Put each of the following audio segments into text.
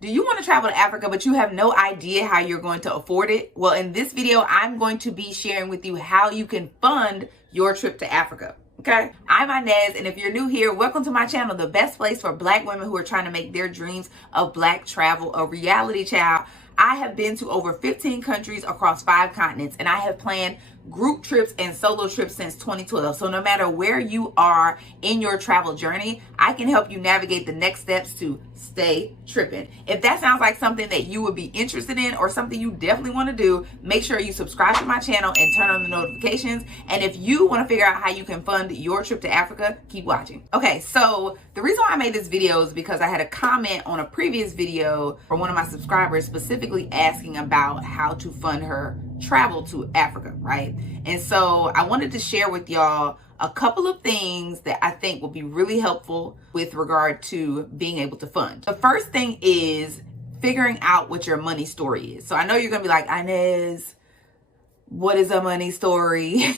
Do you want to travel to Africa, but you have no idea how you're going to afford it? Well, in this video, I'm going to be sharing with you how you can fund your trip to Africa. Okay, I'm Inez, and if you're new here, welcome to my channel, the best place for Black women who are trying to make their dreams of Black travel a reality, child. I have been to over 15 countries across 5 continents, and I have planned group trips and solo trips since 2012. So no matter where you are in your travel journey, I can help you navigate the next steps to stay tripping. If that sounds like something that you would be interested in or something you definitely want to do, make sure you subscribe to my channel and turn on the notifications. And if you want to figure out how you can fund your trip to Africa, keep watching. Okay, so the reason why I made this video is because I had a comment on a previous video from one of my subscribers specifically asking about how to fund her travel to Africa, right? And so I wanted to share with y'all a couple of things that I think will be really helpful with regard to being able to fund. The first thing is figuring out what your money story is. So I know you're gonna be like, Inez, what is a money story?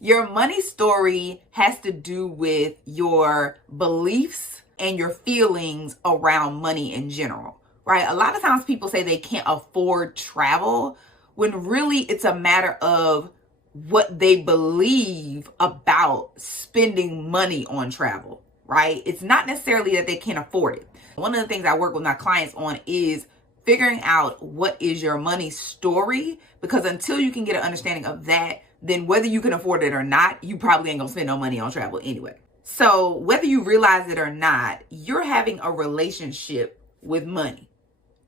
Your money story has to do with your beliefs and your feelings around money in general, right? A lot of times people say they can't afford travel when really it's a matter of what they believe about spending money on travel, right? It's not necessarily that they can't afford it. One of the things I work with my clients on is figuring out what is your money story, because until you can get an understanding of that, then whether you can afford it or not, you probably ain't gonna spend no money on travel anyway. So whether you realize it or not, you're having a relationship with money,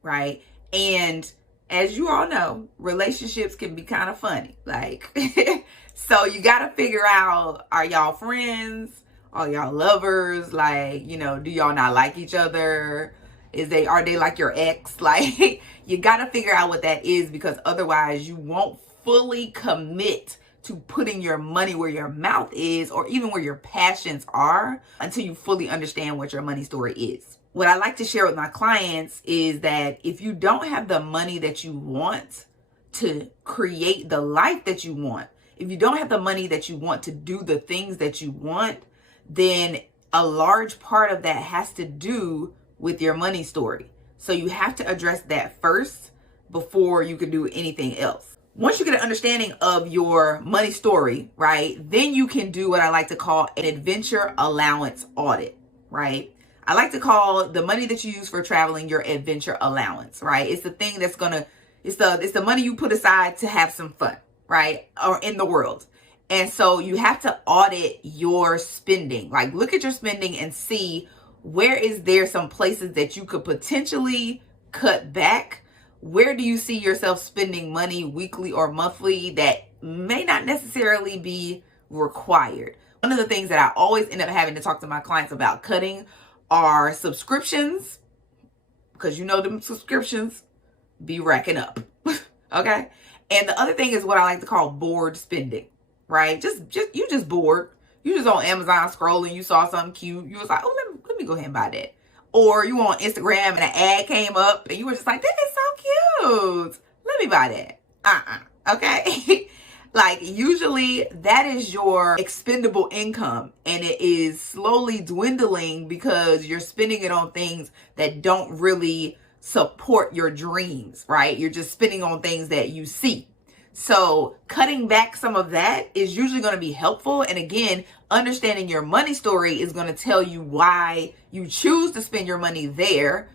right? And as you all know, relationships can be kind of funny. Like, so you got to figure out, are y'all friends? Are y'all lovers? Like, you know, do y'all not like each other? Are they like your ex? Like, you got to figure out what that is, because otherwise you won't fully commit to putting your money where your mouth is, or even where your passions are, until you fully understand what your money story is. What I like to share with my clients is that if you don't have the money that you want to create the life that you want, if you don't have the money that you want to do the things that you want, then a large part of that has to do with your money story. So you have to address that first before you can do anything else. Once you get an understanding of your money story, right, then you can do what I like to call an adventure allowance audit, right? I like to call the money that you use for traveling your adventure allowance, right? It's the thing that's it's the money you put aside to have some fun, right? Or in the world. And so you have to audit your spending. Like, look at your spending and see, where is there some places that you could potentially cut back? Where do you see yourself spending money weekly or monthly that may not necessarily be required? One of the things that I always end up having to talk to my clients about cutting are subscriptions, because you know them subscriptions be racking up. Okay. And the other thing is what I like to call bored spending, right? You just bored. You just on Amazon scrolling, you saw something cute, you was like, oh, let me go ahead and buy that. Or you on Instagram and an ad came up and you were just like, that is so cute, let me buy that. Okay. Like, usually that is your expendable income, and it is slowly dwindling because you're spending it on things that don't really support your dreams, right? You're just spending on things that you see. So cutting back some of that is usually going to be helpful. And again, understanding your money story is going to tell you why you choose to spend your money there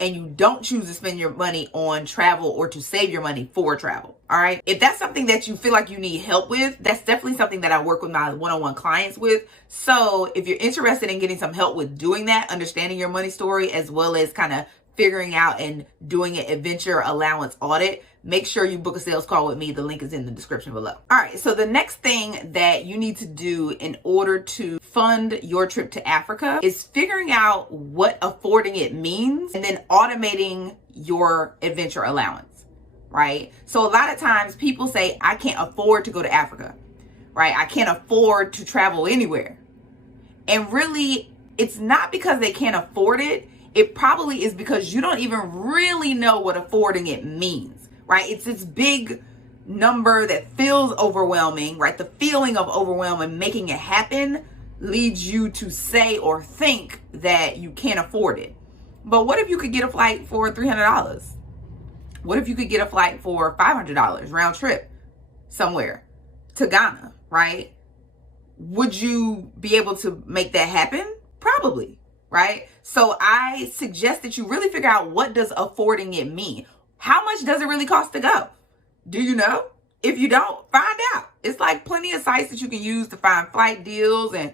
and you don't choose to spend your money on travel or to save your money for travel. All right. If that's something that you feel like you need help with, that's definitely something that I work with my one-on-one clients with. So if you're interested in getting some help with doing that, understanding your money story, as well as kind of figuring out and doing an adventure allowance audit, make sure you book a sales call with me. The link is in the description below. All right. So the next thing that you need to do in order to fund your trip to Africa is figuring out what affording it means and then automating your adventure allowance, right? So a lot of times people say, I can't afford to go to Africa, right? I can't afford to travel anywhere. And really, it's not because they can't afford it. It probably is because you don't even really know what affording it means, right? It's this big number that feels overwhelming, right? The feeling of overwhelm and making it happen leads you to say or think that you can't afford it. But what if you could get a flight for $300? What if you could get a flight for $500 round trip somewhere to Ghana, right? Would you be able to make that happen? Probably, right? So I suggest that you really figure out, what does affording it mean? How much does it really cost to go? Do you know? If you don't, find out. It's like plenty of sites that you can use to find flight deals and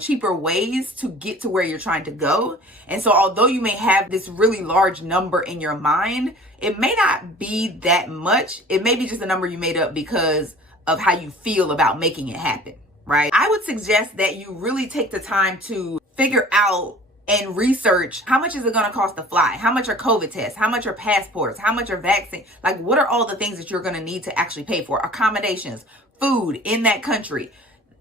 cheaper ways to get to where you're trying to go. And so although you may have this really large number in your mind, it may not be that much. It may be just a number you made up because of how you feel about making it happen, right? I would suggest that you really take the time to figure out and research, how much is it going to cost to fly? How much are COVID tests? How much are passports? How much are vaccines? Like, what are all the things that you're going to need to actually pay for? Accommodations, food in that country.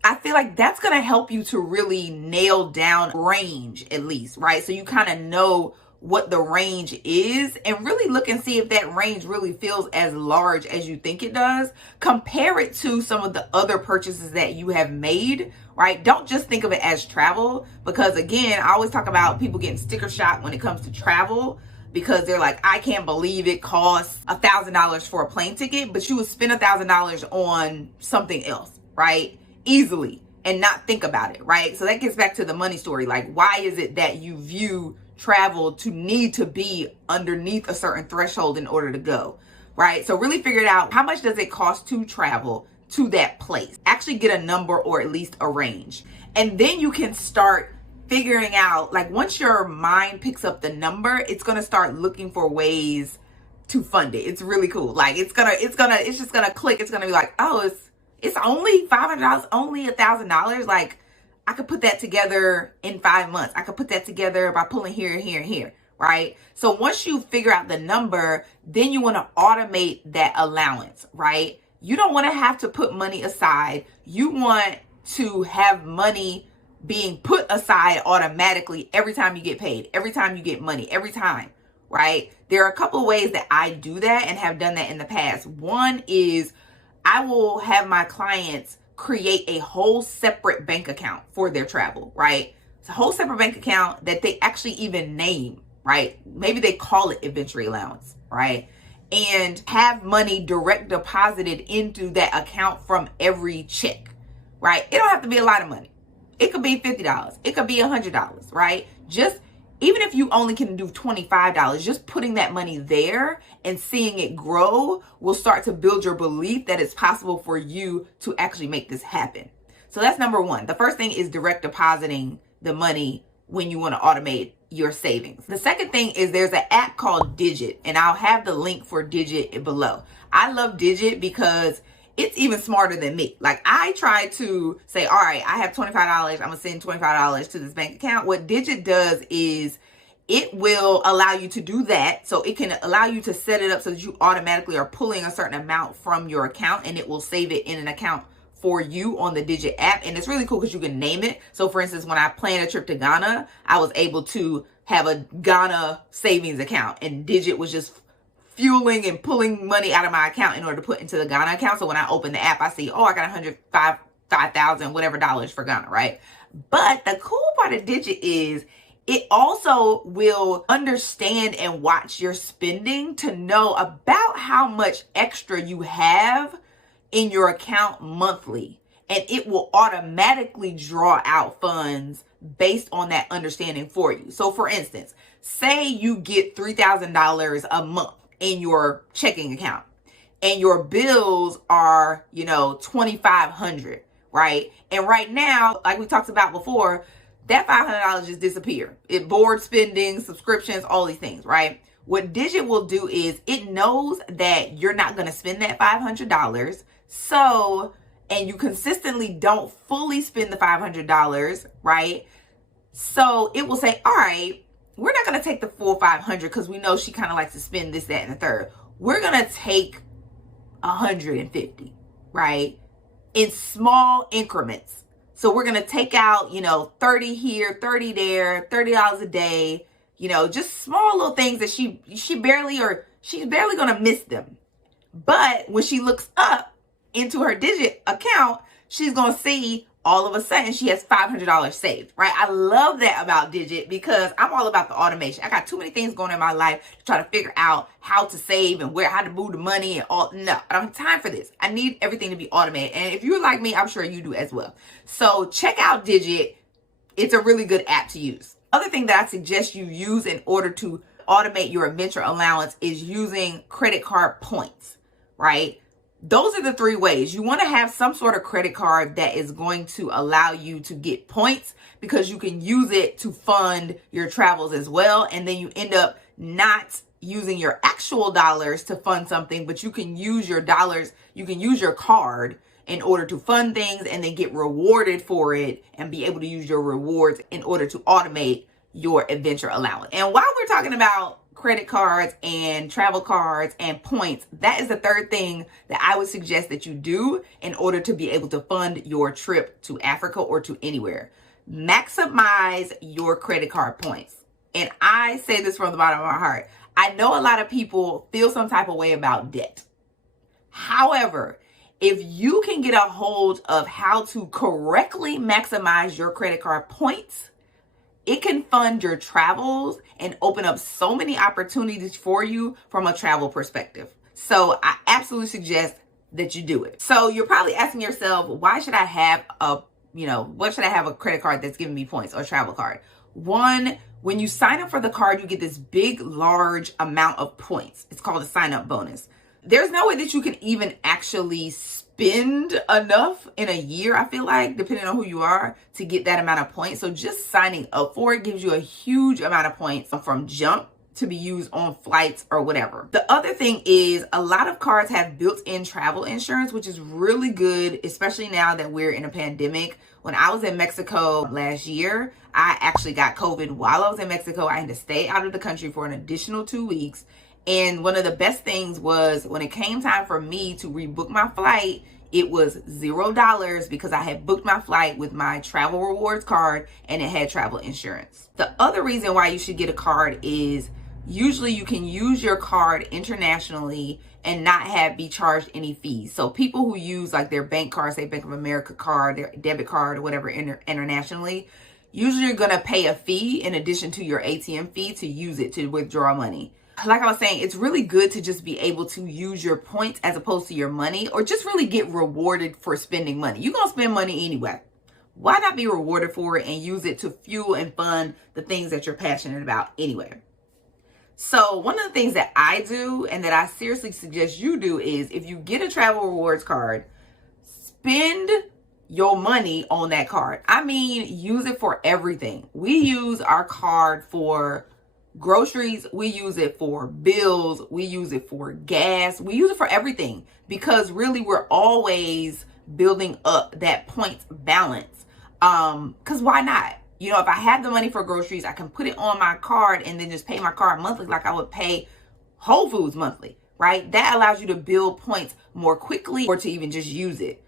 I feel like that's going to help you to really nail down range, at least, right? So you kind of know what the range is, and really look and see if that range really feels as large as you think it does. Compare it to some of the other purchases that you have made, right? Don't just think of it as travel, because again, I always talk about people getting sticker shock when it comes to travel, because they're like, I can't believe it costs $1,000 for a plane ticket, but you would spend $1,000 on something else, right? Easily, and not think about it, right? So that gets back to the money story. Like, why is it that you view travel to need to be underneath a certain threshold in order to go, right? So really figure it out. How much does it cost to travel to that place? Actually get a number, or at least a range. And then you can start figuring out, like, once your mind picks up the number, it's going to start looking for ways to fund it. It's really cool. Like, it's just going to click. It's going to be like, oh, it's only $500, only $1,000. Like, I could put that together in 5 months. I could put that together by pulling here, here, and here, right? So once you figure out the number, then you want to automate that allowance, right? You don't want to have to put money aside. You want to have money being put aside automatically every time you get paid, every time you get money, every time, right? There are a couple of ways that I do that and have done that in the past. One is I will have my clients create a whole separate bank account for their travel, right? It's a whole separate bank account that they actually even name, right? Maybe they call it inventory allowance, right? And have money direct deposited into that account from every check, right? It don't have to be a lot of money. It could be $50. It could be $100, right? Just, even if you only can do $25, just putting that money there and seeing it grow will start to build your belief that it's possible for you to actually make this happen. So that's number one. The first thing is direct depositing the money when you want to automate your savings. The second thing is there's an app called Digit, and I'll have the link for Digit below. I love Digit because it's even smarter than me. Like, I try to say, all right, I have $25. I'm going to send $25 to this bank account. What Digit does is it will allow you to do that. So it can allow you to set it up so that you automatically are pulling a certain amount from your account, and it will save it in an account for you on the Digit app. And it's really cool because you can name it. So for instance, when I planned a trip to Ghana, I was able to have a Ghana savings account, and Digit was just fueling and pulling money out of my account in order to put into the Ghana account. So when I open the app, I see, oh, I got 5,000 whatever dollars for Ghana, right? But the cool part of Digit is it also will understand and watch your spending to know about how much extra you have in your account monthly. And it will automatically draw out funds based on that understanding for you. So for instance, say you get $3,000 a month in your checking account, and your bills are, $2,500, right? And right now, like we talked about before, that $500 just disappear. It board spending, subscriptions, all these things, right? What Digit will do is it knows that you're not going to spend that $500. So, and you consistently don't fully spend the $500, right? So it will say, all right, we're not going to take the full 500 because we know she kind of likes to spend this, that, and the third. We're going to take 150, right? In small increments. So we're going to take out, 30 here, 30 there, $30 a day, just small little things that she's barely going to miss them. But when she looks up into her Digit account, she's going to see, all of a sudden she has $500 saved, right? I love that about Digit because I'm all about the automation. I got too many things going on in my life to try to figure out how to save and how to move the money and all. No, I don't have time for this. I need everything to be automated. And if you're like me, I'm sure you do as well. So check out Digit. It's a really good app to use. Other thing that I suggest you use in order to automate your adventure allowance is using credit card points, right? Those are the three ways. You want to have some sort of credit card that is going to allow you to get points because you can use it to fund your travels as well. And then you end up not using your actual dollars to fund something, but you can use your dollars, you can use your card in order to fund things and then get rewarded for it and be able to use your rewards in order to automate your adventure allowance. And while we're talking about credit cards and travel cards and points, that is the third thing that I would suggest that you do in order to be able to fund your trip to Africa or to anywhere. Maximize your credit card points. And I say this from the bottom of my heart. I know a lot of people feel some type of way about debt. However, if you can get a hold of how to correctly maximize your credit card points, it can fund your travels and open up so many opportunities for you from a travel perspective. So I absolutely suggest that you do it. So you're probably asking yourself, why should I have a credit card that's giving me points or a travel card? One, when you sign up for the card, you get this big, large amount of points. It's called a sign-up bonus. There's no way that you can even actually spend enough in a year, I feel like, depending on who you are, to get that amount of points. So just signing up for it gives you a huge amount of points from jump to be used on flights or whatever. The other thing is a lot of cards have built-in travel insurance, which is really good, especially now that we're in a pandemic. When I was in Mexico last year, I actually got COVID while I was in Mexico. I had to stay out of the country for an additional 2 weeks. And one of the best things was when it came time for me to rebook my flight, it was $0 because I had booked my flight with my travel rewards card and it had travel insurance. The other reason why you should get a card is usually you can use your card internationally and not be charged any fees. So people who use like their bank card, say Bank of America card, their debit card or whatever internationally, usually you're gonna pay a fee in addition to your ATM fee to use it to withdraw money. Like I was saying, it's really good to just be able to use your points as opposed to your money, or just really get rewarded for spending money. You're gonna spend money anyway. Why not be rewarded for it and use it to fuel and fund the things that you're passionate about anyway? So one of the things that I do and that I seriously suggest you do is if you get a travel rewards card, spend your money on that card. I mean, use it for everything. We use our card for groceries, we use it for bills, we use it for gas, we use it for everything because really we're always building up that points balance. Because why not? You know, if I have the money for groceries, I can put it on my card and then just pay my card monthly like I would pay Whole Foods monthly, right? That allows you to build points more quickly or to even just use it.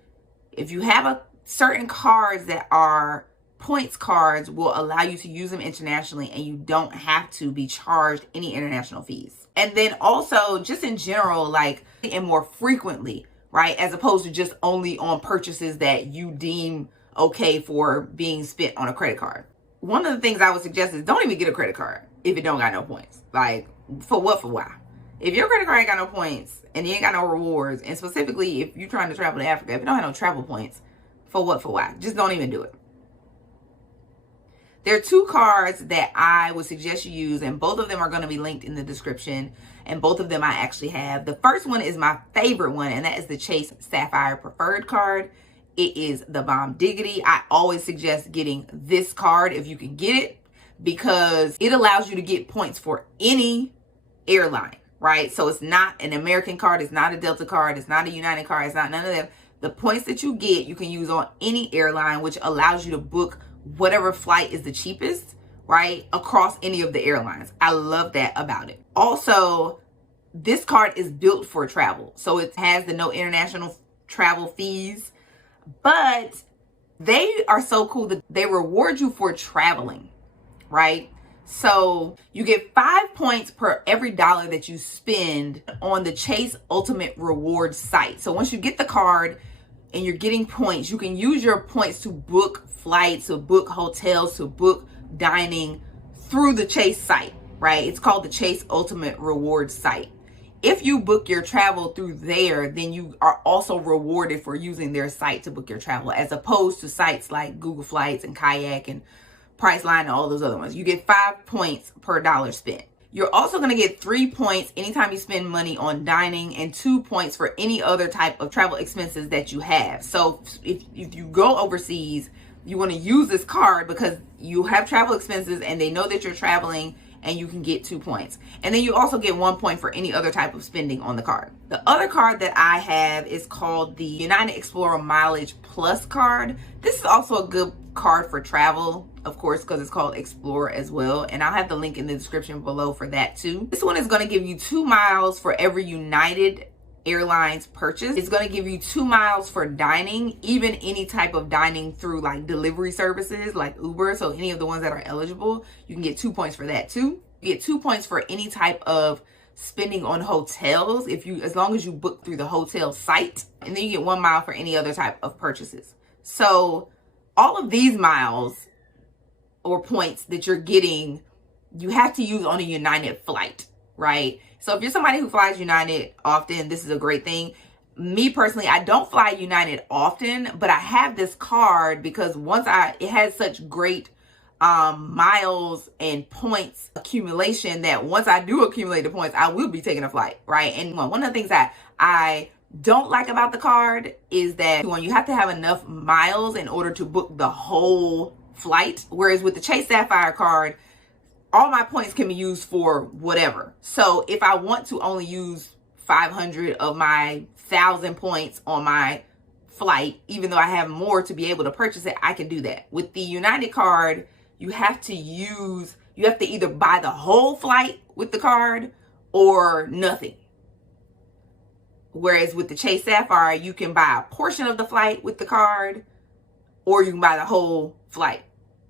If you have certain cards that are points cards, will allow you to use them internationally and you don't have to be charged any international fees. And then also just in general, like, and more frequently, right? As opposed to just only on purchases that you deem okay for being spent on a credit card. One of the things I would suggest is don't even get a credit card if it don't got no points. Like, for what, for why? If your credit card ain't got no points and you ain't got no rewards, and specifically if you're trying to travel to Africa, if you don't have no travel points, for what, for why? Just don't even do it. There are two cards that I would suggest you use, and both of them are going to be linked in the description, and both of them I actually have. The first one is my favorite one, and that is the Chase Sapphire Preferred card. It is the bomb diggity. I always suggest getting this card if you can get it, because it allows you to get points for any airline, right? So it's not an American card, it's not a Delta card, it's not a United card, it's not none of them. The points that you get, you can use on any airline, which allows you to book whatever flight is the cheapest, right, across any of the airlines. I love that about it. Also, this card is built for travel. So it has the no international travel fees, but they are so cool that they reward you for traveling, right? So you get 5 points per every dollar that you spend on the Chase Ultimate Rewards site. So once you get the card, and you're getting points, you can use your points to book flights, to book hotels, to book dining through the Chase site, right? It's called the Chase Ultimate Rewards site. If you book your travel through there, then you are also rewarded for using their site to book your travel, as opposed to sites like Google Flights and Kayak and Priceline and all those other ones. You get 5 points per dollar spent. You're also going to get 3 points anytime you spend money on dining, and 2 points for any other type of travel expenses that you have. So if you go overseas, you want to use this card because you have travel expenses and they know that you're traveling, and you can get 2 points. And then you also get 1 point for any other type of spending on the card. The other card that I have is called the United Explorer Mileage Plus card. This is also a good card for travel, of course, because it's called Explorer as well. And I'll have the link in the description below for that too. This one is going to give you 2 miles for every United Airlines purchase. It's going to give you 2 miles for dining, even any type of dining through like delivery services like Uber. So any of the ones that are eligible, you can get 2 points for that too. You get 2 points for any type of spending on hotels, as long as you book through the hotel site. And then you get 1 mile for any other type of purchases. So all of these miles or points that you're getting, you have to use on a United flight, right? So if you're somebody who flies United often, this is a great thing. Me personally, I don't fly United often, but I have this card because it has such great miles and points accumulation that once I do accumulate the points, I will be taking a flight, right? And one of the things that I don't like about the card is that you have to have enough miles in order to book the whole flight. Whereas with the Chase Sapphire card, all my points can be used for whatever. So if I want to only use 500 of my 1,000 points on my flight, even though I have more to be able to purchase it, I can do that. With the United card, you have to either buy the whole flight with the card or nothing. Whereas with the Chase Sapphire, you can buy a portion of the flight with the card, or you can buy the whole flight,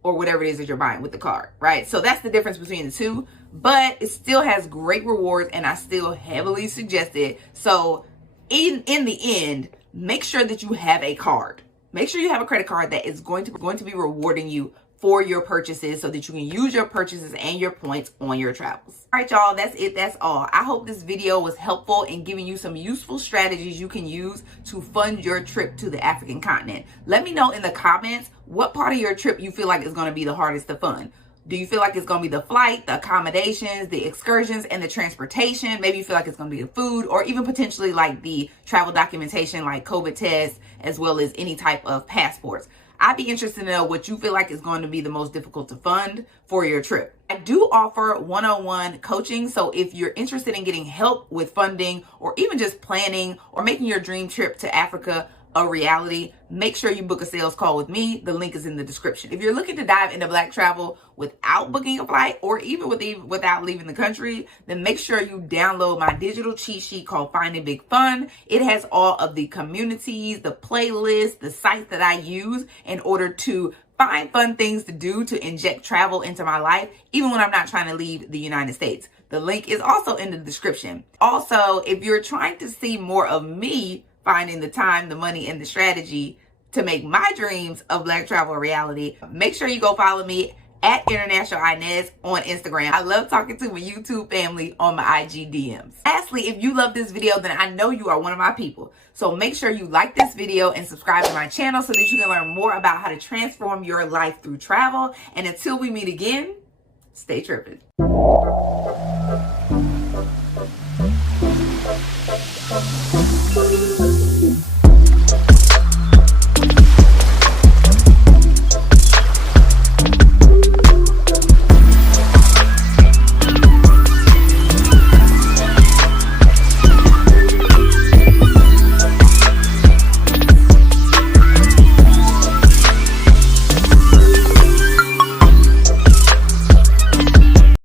or whatever it is that you're buying with the card, right? So that's the difference between the two, but it still has great rewards, and I still heavily suggest it. So in the end, make sure that you have a card. Make sure you have a credit card that is going to be rewarding you for your purchases, so that you can use your purchases and your points on your travels. All right, y'all, that's it. That's all. I hope this video was helpful in giving you some useful strategies you can use to fund your trip to the African continent. Let me know in the comments what part of your trip you feel like is going to be the hardest to fund. Do you feel like it's going to be the flight, the accommodations, the excursions, and the transportation? Maybe you feel like it's going to be the food, or even potentially like the travel documentation like COVID tests, as well as any type of passports. I'd be interested to know what you feel like is going to be the most difficult to fund for your trip. I do offer one-on-one coaching, so if you're interested in getting help with funding, or even just planning or making your dream trip to Africa a reality, make sure you book a sales call with me. The link is in the description. If you're looking to dive into Black travel without booking a flight, or even without leaving the country, then make sure you download my digital cheat sheet called Finding Big Fun. It has all of the communities, the playlists, the sites that I use in order to find fun things to do to inject travel into my life, even when I'm not trying to leave the United States. The link is also in the description. Also, if you're trying to see more of me finding the time, the money, and the strategy to make my dreams of Black travel a reality, make sure you go follow me at International Inez on Instagram. I love talking to my YouTube family on my IG DMs. Lastly, if you love this video, then I know you are one of my people. So make sure you like this video and subscribe to my channel so that you can learn more about how to transform your life through travel. And until we meet again, stay tripping.